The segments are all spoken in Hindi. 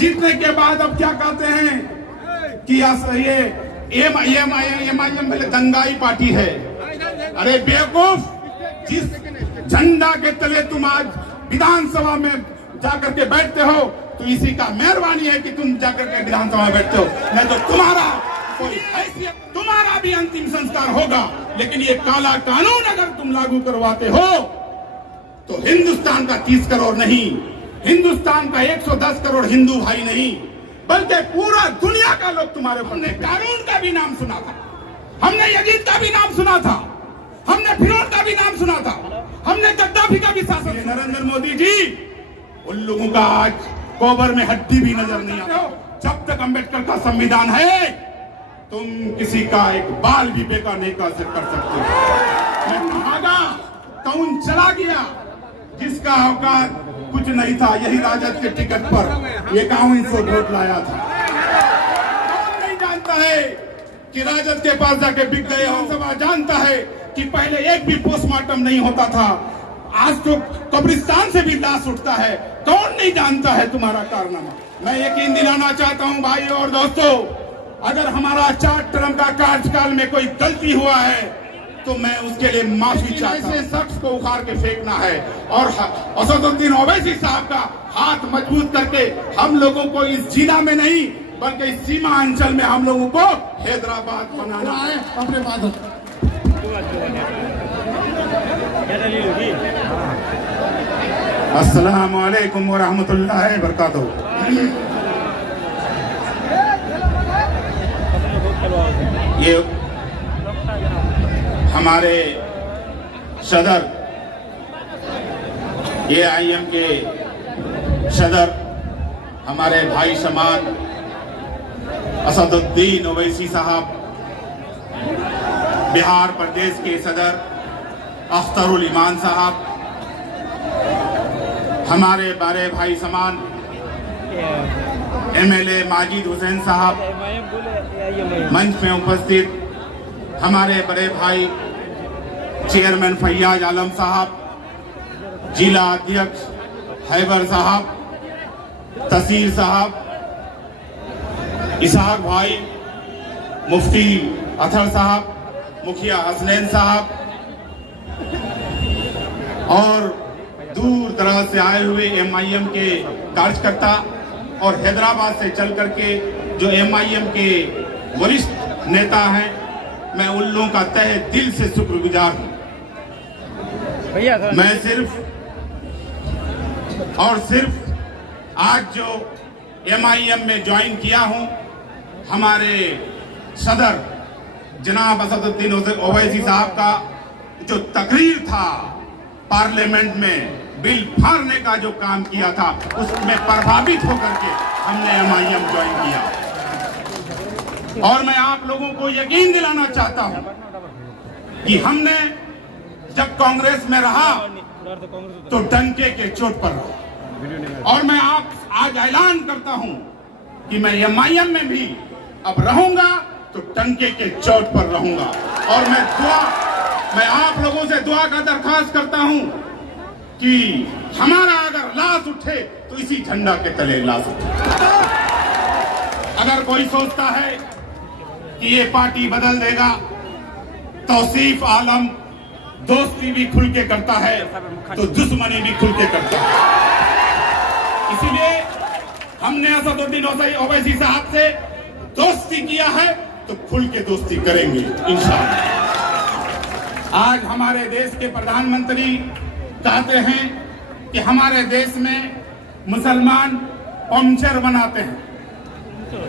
जीतने के बाद अब क्या कहते हैं कि ये एमआईएम दंगाई पार्टी है। अरे बेवकूफ, जिस झंडा के तले तुम आज विधानसभा में जाकर के बैठते हो तो इसी का मेहरबानी है कि तुम जाकर के विधानसभा में बैठते हो, नहीं तो तुम्हारा कोई हैसियत, तुम्हारा भी अंतिम संस्कार होगा। लेकिन ये काला कानून अगर तुम लागू करवाते हो तो हिंदुस्तान का 30 करोड़ नहीं, हिंदुस्तान का 110 करोड़ हिंदू भाई नहीं, बल्कि पूरा दुनिया का लोग तुम्हारे ऊपर। हमने कानून का भी नाम सुना था, हमने यजीद का भी नाम सुना था, हमने फिरौन का भी नाम सुना था, हमने गद्दाफी का भी शासन। नरेंद्र मोदी जी, उन लोगों का आज कोबर में हड्डी भी नजर नहीं आता। जब तक अंबेडकर का संविधान है तुम किसी का एक बाल भी बेकार नहीं कर सकते। मैं भागा, कौन चला गया जिसका औकात कुछ नहीं था, यही राजद के टिकट पर 5100 वोट लाया था। कौन नहीं जानता है कि राजद के पास जाके बिक गए हो। सब जानता है कि पहले एक भी पोस्टमार्टम नहीं होता था, आज तो कब्रिस्तान से भी लाश उठता है। कौन नहीं जानता है तुम्हारा कारनामा। मैं यकीन दिलाना चाहता हूं भाइयों और दोस्तों, अगर हमारा 4 टर्म का कार्यकाल में कोई गलती हुआ है तो मैं उसके लिए माफी चाहता हूं। ऐसे शख्स को उखाड़ के फेंकना है और असदुद्दीन ओवैसी साहब का हाथ मजबूत करके हम लोगों को इस जिला में नहीं बल्कि इस सीमा अंचल में हम लोगों को हैदराबाद बनाना है। अपने बाद अस्सलाम वालेकुम व रहमतुल्लाहि व बरकातहू। ये हमारे सदर एआईएम के सदर हमारे भाई समान असदुद्दीन ओवैसी साहब, बिहार प्रदेश के सदर अख्तरुल ईमान साहब, हमारे बड़े भाई समान एमएलए माजिद हुसैन साहब, मंच में उपस्थित हमारे बड़े भाई चेयरमैन फैयाज आलम साहब, जिला अध्यक्ष हैबर साहब, तसीर साहब, इसहाक भाई, मुफ्ती अथर साहब, मुखिया हसनैन साहब और दूर दराज से आए हुए एमआईएम के कार्यकर्ता और हैदराबाद से चल करके जो एमआईएम के वरिष्ठ नेता हैं, मैं उन लोगों का तहे दिल से शुक्रगुजार हूं। मैं सिर्फ और सिर्फ आज जो एमआईएम में ज्वाइन किया हूं, हमारे सदर जनाब असदुद्दीन ओवैसी साहब का जो तकरीर था पार्लियामेंट में बिल फाड़ने का जो काम किया था, उसमें प्रभावित होकर के हमने एमआईएम ज्वाइन किया। और मैं आप लोगों को यकीन दिलाना चाहता हूं कि हमने जब कांग्रेस में रहा तो डंके के चोट पर रहा, और मैं आज ऐलान करता हूं कि मैं एमआईएम में भी अब रहूंगा तो डंके के चोट पर रहूंगा। और मैं आप लोगों से दुआ का दरखास्त करता हूं कि हमारा अगर लाश उठे तो इसी झंडा के तले लाश उठे। अगर कोई सोचता है कि ये पार्टी बदल देगा, तौसीफ आलम दोस्ती भी खुल के करता है तो दुश्मनी भी खुल के करता है। इसीलिए हमने असदुद्दीन ओवैसी साहब से दोस्ती किया है तो खुल के दोस्ती करेंगे इंशाअल्लाह। आज हमारे देश के प्रधानमंत्री कहते हैं कि हमारे देश में मुसलमान पंचर बनाते हैं।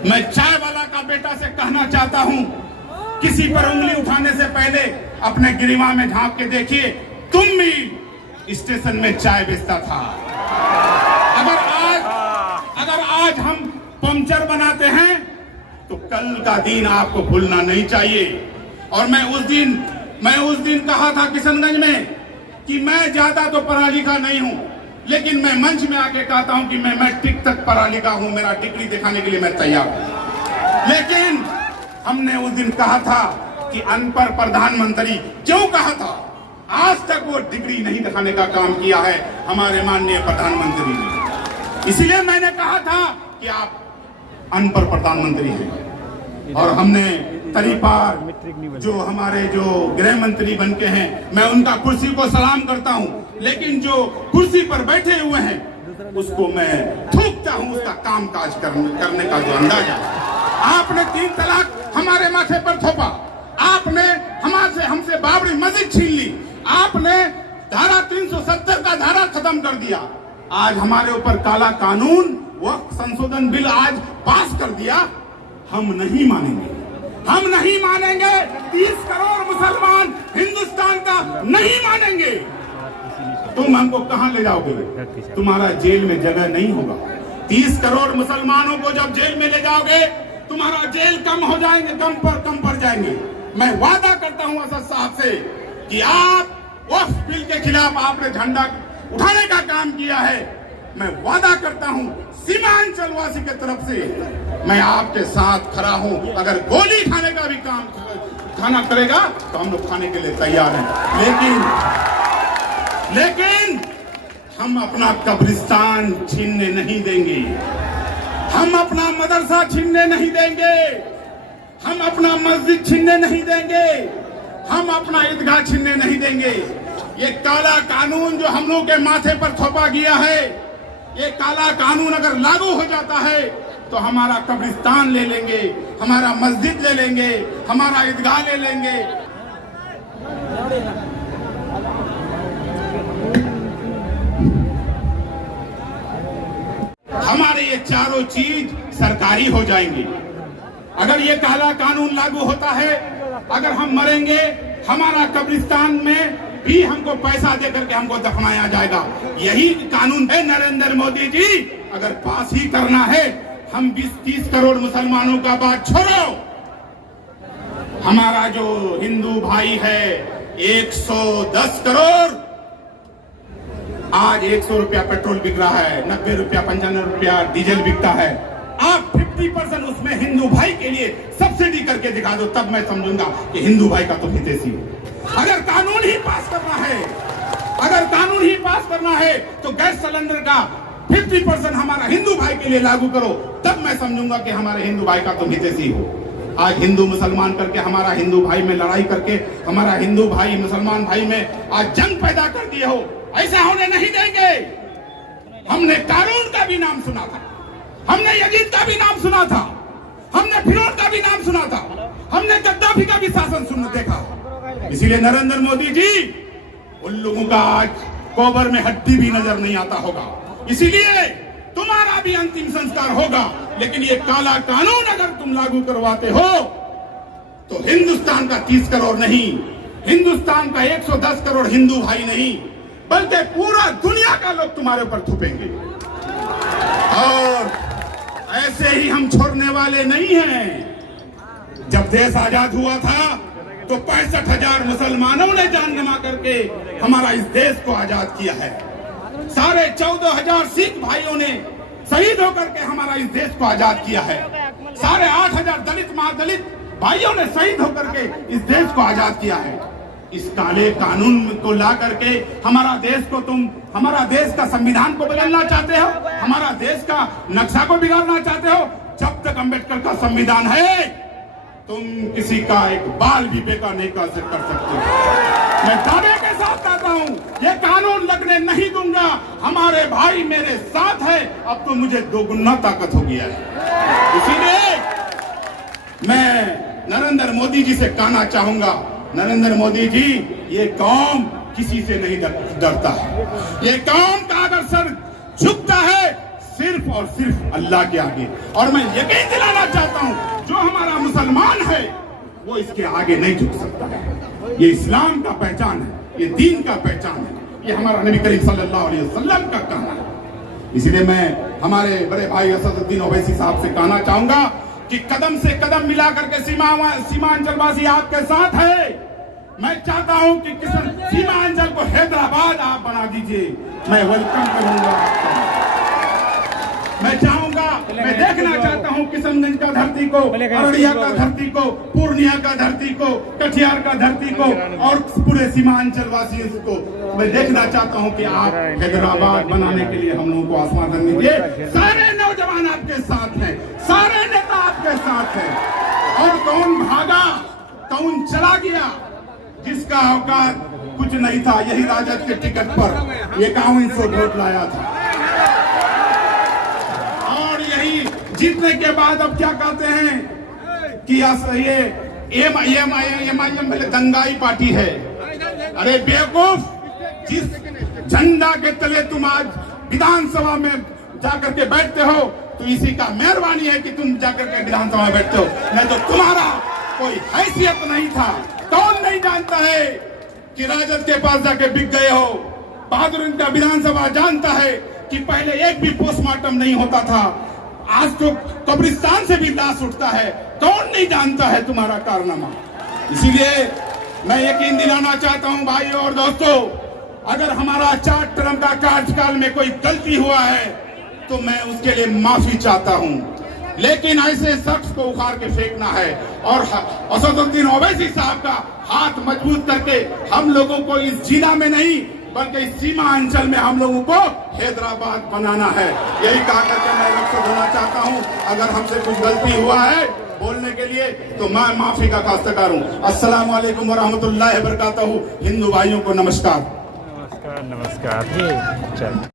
मैं चाय वाला का बेटा से कहना चाहता हूं, किसी पर उंगली उठाने से पहले अपने गिरिवा में झांक के देखिए, तुम भी स्टेशन में चाय बेचता था। अगर आज हम पंचर बनाते हैं तो कल का दिन आपको भूलना नहीं चाहिए। और मैं उस दिन कहा था किशनगंज में कि मैं ज्यादा तो पढ़ा लिखा नहीं हूं, लेकिन मैं मंच में आके कहता हूं कि मैं मैट्रिक तक पढ़ा लिखा हूं, मेरा डिग्री दिखाने के लिए मैं तैयार हूं। लेकिन हमने उस दिन कहा था कि अनपढ़ प्रधानमंत्री, क्यों कहा था? आज तक वो डिग्री नहीं दिखाने का काम किया है हमारे माननीय प्रधानमंत्री ने। इसलिए मैंने कहा था कि आप अनपढ़ प्रधानमंत्री हैं और हमने तरीपार जो हमारे जो गृह मंत्री बन के हैं, मैं उनका कुर्सी को सलाम करता हूं, लेकिन जो कुर्सी पर बैठे हुए हैं उसको मैं थूकता हूं, उसका काम काज करने का जो अंदाजा। आपने 3 तलाक हमारे माथे पर थोपा, आपने हमसे बाबरी मस्जिद छीन ली, आपने धारा 370 का धारा खत्म कर दिया, आज हमारे ऊपर काला कानून वक्फ संशोधन बिल आज पास कर दिया। हम नहीं मानेंगे, हम नहीं मानेंगे। 30 करोड़ मुसलमान हिंदुस्तान का नहीं मानेंगे। तुम हमको कहां ले जाओगे? तुम्हारा जेल में जगह नहीं होगा। 30 करोड़ मुसलमानों को जब जेल में ले जाओगे, तुम्हारा जेल कम हो जाएंगे, कम पर जाएंगे। मैं वादा करता हूं असद साहब से कि आप वक्फ बिल के खिलाफ आपने झंडा उठाने का काम किया है। मैं वादा करता हूं सीमांचल वासी की तरफ से मैं आपके साथ खड़ा हूं। अगर गोली खाने का भी काम खाना करेगा तो हम लोग खाने के लिए तैयार हैं, लेकिन हम अपना कब्रिस्तान छीनने नहीं देंगे, हम अपना मदरसा छीनने नहीं देंगे, हम अपना मस्जिद छीनने नहीं देंगे, हम अपना ईदगाह छीनने नहीं देंगे। ये काला कानून जो हम लोग के माथे पर थोपा गया है, ये काला कानून अगर लागू हो जाता है तो हमारा कब्रिस्तान ले लेंगे, हमारा मस्जिद ले लेंगे, हमारा ईदगाह ले लेंगे। हमारे ये चारों चीज सरकारी हो जाएंगी। अगर ये काला कानून लागू होता है, अगर हम मरेंगे हमारा कब्रिस्तान में भी हमको पैसा दे करके हमको दफनाया जाएगा। यही कानून है नरेंद्र मोदी जी। अगर पास ही करना है, हम 20-30 करोड़ मुसलमानों का बात छोड़ो, हमारा जो हिंदू भाई है 110 करोड़, आज 100 रुपया पेट्रोल बिक रहा है, 90 रुपया 95 रुपया डीजल बिकता है। आप 50% उसमें हिंदू भाई के लिए सब्सिडी करके दिखा दो, तब मैं समझूंगा कि हिंदू भाई का तुम हितैषी हो। अगर कानून ही पास करना है, अगर कानून ही पास करना है तो गैस सिलेंडर का 50% हमारा हिंदू भाई के लिए लागू करो, तब मैं समझूंगा कि हमारे हिंदू भाई का तुम हितैषी हो। आज हिंदू मुसलमान करके, हमारा हिंदू भाई में लड़ाई करके, हमारा हिंदू भाई मुसलमान भाई में आज जंग पैदा कर दिए हो। ऐसा होने नहीं देंगे। हमने कानून का भी नाम सुना था, हमने यजीद का भी नाम सुना था, हमने फिरौन का भी नाम सुना था, हमने गद्दाफी का भी शासन सुन देखा। इसीलिए नरेंद्र मोदी जी, उन लोगों का आज कब्र में हड्डी भी नजर नहीं आता होगा। इसीलिए तुम्हारा भी अंतिम संस्कार होगा। लेकिन ये काला कानून अगर तुम लागू करवाते हो तो हिंदुस्तान का 30 करोड़ नहीं, हिंदुस्तान का 110 करोड़ हिंदू भाई नहीं, बल्कि पूरा दुनिया का लोग तुम्हारे ऊपर थूपेंगे। और ऐसे ही हम छोड़ने वाले नहीं हैं। जब देश आजाद हुआ था तो 65,000 मुसलमानों ने जान गंवा करके हमारा इस देश को आजाद किया है। 14,500 सिख भाइयों ने शहीद होकर के हमारा इस देश को आजाद किया है। 8,500 दलित महादलित भाइयों ने शहीद होकर के इस देश को आजाद किया है। इस काले कानून को ला करके हमारा देश का संविधान को बदलना चाहते हो, हमारा देश का नक्शा को बिगाड़ना चाहते हो। जब तक अंबेडकर का संविधान है, तुम किसी का एक बाल भी बेकार नहीं कर सकते। मैं दावे के साथ कहता हूँ, ये कानून लगने नहीं दूंगा। हमारे भाई मेरे साथ है, अब तो मुझे दोगुना ताकत हो गया है। इसीलिए मैं नरेंद्र मोदी जी से कहना चाहूंगा, नरेंद्र मोदी जी, ये कौम किसी से नहीं डरता है। ये कौम का अगर सर झुकता है सिर्फ और सिर्फ अल्लाह के आगे। और मैं यकीन दिलाना चाहता हूं, जो हमारा मुसलमान है वो इसके आगे नहीं झुक सकता है। ये इस्लाम का पहचान है, ये दीन का पहचान है, ये हमारा नबी करीम सल्लल्लाहु अलैहि वसल्लम का कहना है। इसलिए मैं हमारे बड़े भाई असदुद्दीन ओवैसी साहब से कहना चाहूंगा कि कदम से कदम मिला करके सीमांचलवासी आपके साथ है। मैं चाहता हूं कि सीमांचल को हैदराबाद आप बना दीजिए, मैं वेलकम करूंगा। मैं चाहूंगा, मैं देखना चाहता हूं किशनगंज का धरती धरती को, अररिया का धरती को, पूर्णिया का धरती को, कटिहार का धरती को और पूरे सीमांचल वासियों को मैं देखना चाहता हूं कि आप हैदराबाद बनाने के लिए हम लोगों को आश्वासन दीजिए। सारे नौजवान आपके साथ हैं, सारे नेता आपके साथ हैं। और कौन भागा, कौन चला गया, जिसका औकात कुछ नहीं था, यही राजद के टिकट पर 5100 वोट लाया था। और यही जीतने के बाद अब क्या कहते हैं कि ये एमआईएम दंगाई पार्टी है। अरे बेवकूफ, जिस झंडा के तले तुम आज विधानसभा में जाकर के बैठते हो तो इसी का मेहरबानी है कि तुम जाकर के विधानसभा में बैठते हो, नहीं तो तुम्हारा कोई हैसियत नहीं था। कौन नहीं जानता है कि राजद के पास जाके बिक गए हो। बहादुर का विधानसभा जानता है कि पहले एक भी पोस्टमार्टम नहीं होता था, आज तो कब्रिस्तान से भी लाश उठता है। कौन नहीं जानता है तुम्हारा कारनामा। इसीलिए मैं यकीन दिलाना चाहता हूं भाइयों और दोस्तों, अगर हमारा 4 टर्म का कार्यकाल में कोई गलती हुआ है तो मैं उसके लिए माफी चाहता हूं, लेकिन ऐसे शख्स को उखाड़ के फेंकना है और असदुद्दीन ओवैसी साहब का हाथ मजबूत करके हम लोगों को इस जिला में नहीं बल्कि इस सीमा अंचल में हम लोगों को हैदराबाद बनाना है। यही कहा करके मैं रक्षक होना चाहता हूं। अगर हमसे कुछ गलती हुआ है बोलने के लिए तो मैं माफी का खास्तकार हूं। अस्सलाम वालेकुम व रहमतुल्लाहि व बरकातहू। हिंदू भाइयों को नमस्कार। नमस्कार।